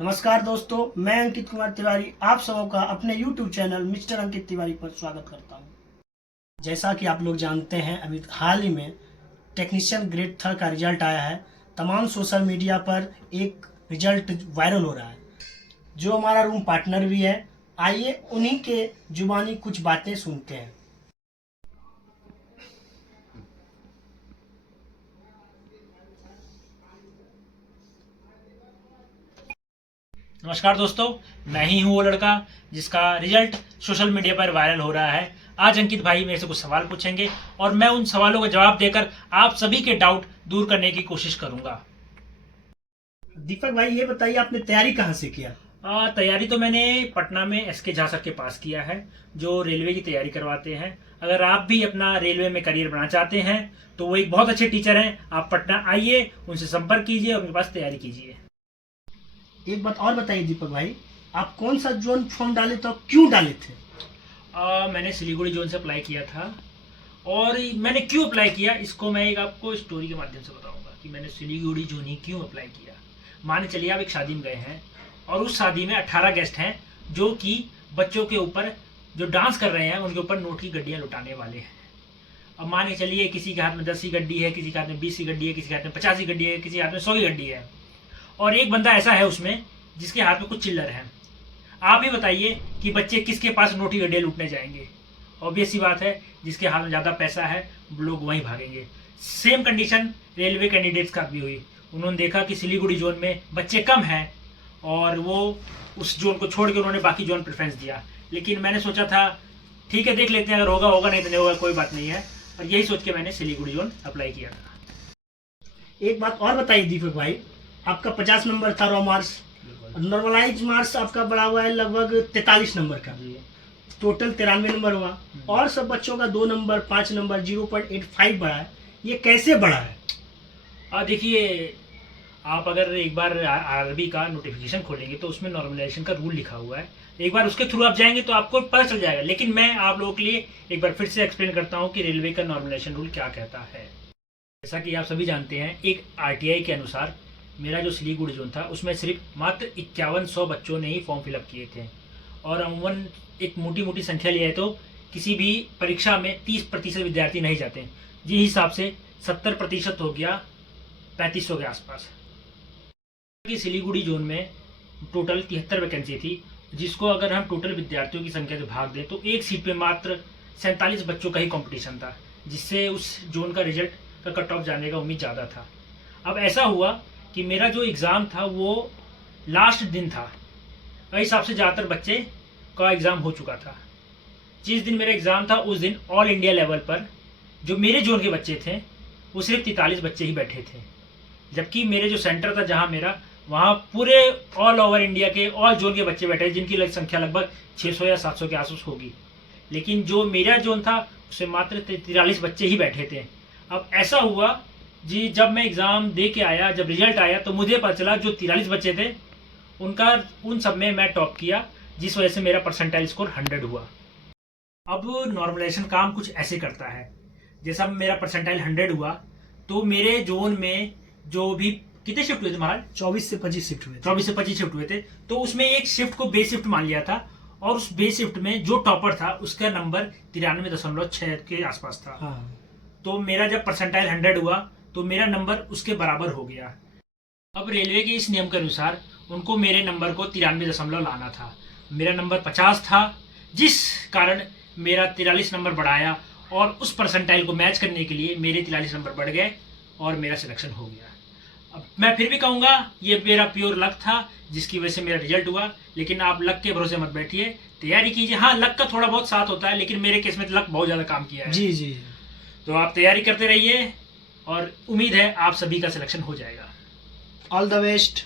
नमस्कार दोस्तों, मैं अंकित कुमार तिवारी आप सबों का अपने YouTube channel mister Ankit Tiwari पर स्वागत करता हूं। जैसा कि आप लोग जानते हैं, अभी हाल ही में टेक्नीशियन ग्रेड 3 का रिजल्ट आया है। तमाम सोशल मीडिया पर एक रिजल्ट वायरल हो रहा है, जो हमारा रूम पार्टनर भी है। आइए उन्हीं के जुबानी कुछ बातें सुनते हैं। नमस्कार दोस्तों, मैं ही हूँ वो लड़का जिसका रिजल्ट सोशल मीडिया पर वायरल हो रहा है। आज अंकित भाई मेरे से कुछ सवाल पूछेंगे और मैं उन सवालों का जवाब देकर आप सभी के डाउट दूर करने की कोशिश करूंगा। दीपक भाई, ये बताइए आपने तैयारी कहाँ से किया? तैयारी तो मैंने पटना में एसके झा सर के पास किया है, जो रेलवे की तैयारी करवाते हैं। अगर आप भी अपना रेलवे में करियर बनाना चाहते हैं तो वो एक बहुत अच्छे टीचर हैं। आप पटना आइए, उनसे संपर्क कीजिए और उनके पास तैयारी कीजिए। एक बात और बताइए दीपक भाई, आप कौन सा जोन फॉर्म डाले थे और क्यों डाले थे? मैंने सिलीगुड़ी जोन से अप्लाई किया था। और मैंने क्यों अप्लाई किया, इसको मैं एक आपको स्टोरी के माध्यम से बताऊंगा कि मैंने सिलीगुड़ी जोन ही क्यों अप्लाई किया। मान चलिए आप एक शादी में गए हैं और उस शादी में 18 गेस्ट हैं जो कि बच्चों के ऊपर जो डांस कर रहे हैं उनके ऊपर नोट की गड्डियां लुटाने वाले हैं। अब मान के चलिए किसी के हाथ में 10 की गड्डी है, किसी के हाथ में 20 की गड्डी है, किसी के हाथ में 50 की गड्डी है, किसी के हाथ में 100 की गड्डी है, और एक बंदा ऐसा है उसमें जिसके हाथ में कुछ चिल्लर है। आप ही बताइए कि बच्चे किसके पास नोट की गड्डियां लूटने जाएंगे? ऑब्वियस सी बात है, जिसके हाथ में ज़्यादा पैसा है लोग वहीं भागेंगे। सेम कंडीशन रेलवे कैंडिडेट्स का भी हुई। उन्होंने देखा कि सिलीगुड़ी जोन में बच्चे कम हैं और वो उस जोन को छोड़ के उन्होंने बाकी जोन प्रेफरेंस दिया। लेकिन मैंने सोचा था ठीक है, देख लेते हैं, अगर होगा होगा, नहीं तो नहीं होगा, कोई बात नहीं है। और यही सोच के मैंने सिलीगुड़ी जोन अप्लाई किया था। एक बात और बताइए दीपक भाई, आपका 50 नंबर था रॉ मार्क्स, नॉर्मलाइज मार्क्स आपका बढ़ा हुआ है लगभग 43 नंबर का, टोटल 93 नंबर हुआ। और सब बच्चों का 2 नंबर 5 नंबर 0.85 बढ़ा है। ये कैसे बढ़ा है? देखिए, आप अगर एक बार आरबी का नोटिफिकेशन खोलेंगे तो उसमें नॉर्मलाइजेशन का रूल लिखा हुआ है। एक बार उसके थ्रू आप जाएंगे तो आपको पता चल जाएगा। लेकिन मैं आप लोगों के लिए एक बार फिर से एक्सप्लेन करता हूँ कि रेलवे का नॉर्मलाइजेशन रूल क्या कहता है। जैसा कि आप सभी जानते हैं, एक आरटीआई के अनुसार मेरा जो सिलीगुड़ी जोन था उसमें सिर्फ मात्र 5100 बच्चों ने ही फॉर्म फिलअप किए थे। और अमूमन एक मोटी मोटी संख्या लिया है तो किसी भी परीक्षा में 30% विद्यार्थी नहीं जाते। जी हिसाब से 70% हो गया 3500 के आसपास। कि सिलीगुड़ी जोन में टोटल 73 वैकेंसी थी, जिसको अगर हम टोटल विद्यार्थियों की संख्या से भाग दें तो एक सीट पे मात्र 47 बच्चों का ही कंपटीशन था, जिससे उस जोन का रिजल्ट का कट ऑफ जाने का उम्मीद ज़्यादा था। अब ऐसा हुआ कि मेरा जो एग्ज़ाम था वो लास्ट दिन था, इस हिसाब से ज़्यादातर बच्चे का एग्ज़ाम हो चुका था। जिस दिन मेरा एग्ज़ाम था उस दिन ऑल इंडिया लेवल पर जो मेरे जोन के बच्चे थे वो सिर्फ 43 बच्चे ही बैठे थे। जबकि मेरे जो सेंटर था जहाँ मेरा, वहाँ पूरे ऑल ओवर इंडिया के ऑल जोन के बच्चे बैठे, जिनकी संख्या लगभग 600 या 700 के आसपास होगी। लेकिन जो मेरा जोन था उसमें मात्र 43 बच्चे ही बैठे थे। अब ऐसा हुआ जी, जब मैं एग्ज़ाम दे के आया, जब रिजल्ट आया तो मुझे पता चला जो 43 बच्चे थे उन सब में मैं टॉप किया, जिस वजह से मेरा परसेंटाइल स्कोर 100 हुआ। अब नॉर्मलाइजेशन काम कुछ ऐसे करता है, जैसा मेरा परसेंटाइल 100 हुआ तो मेरे जोन में जो भी कितने शिफ्ट हुए थे महाराज? 24 से 25 शिफ्ट हुए थे। 24 से 25 शिफ्ट हुए थे। तो उसमें एक शिफ्ट को बे शिफ्ट मान लिया था और उस बे शिफ्ट में जो टॉपर था उसका नंबर 93.6 के आसपास था। हाँ। तो मेरा जब परसेंटाइल 100 हुआ तो मेरा नंबर उसके बराबर हो गया। अब रेलवे के इस नियम के अनुसार उनको मेरे नंबर को 93 लाना था। मेरा नंबर 50 था, जिस कारण मेरा 43 नंबर बढ़ाया और उस परसेंटाइल को मैच करने के लिए मेरे 43 नंबर बढ़ गए और मेरा सिलेक्शन हो गया। अब मैं फिर भी कहूँगा ये मेरा प्योर लक था जिसकी वजह से मेरा रिजल्ट हुआ। लेकिन आप लक के भरोसे मत बैठिए, तैयारी कीजिए। हाँ, लक का थोड़ा बहुत साथ होता है, लेकिन मेरे केस में लक बहुत ज़्यादा काम किया है। जी जी। तो आप तैयारी करते रहिए और उम्मीद है आप सभी का सिलेक्शन हो जाएगा। All the best.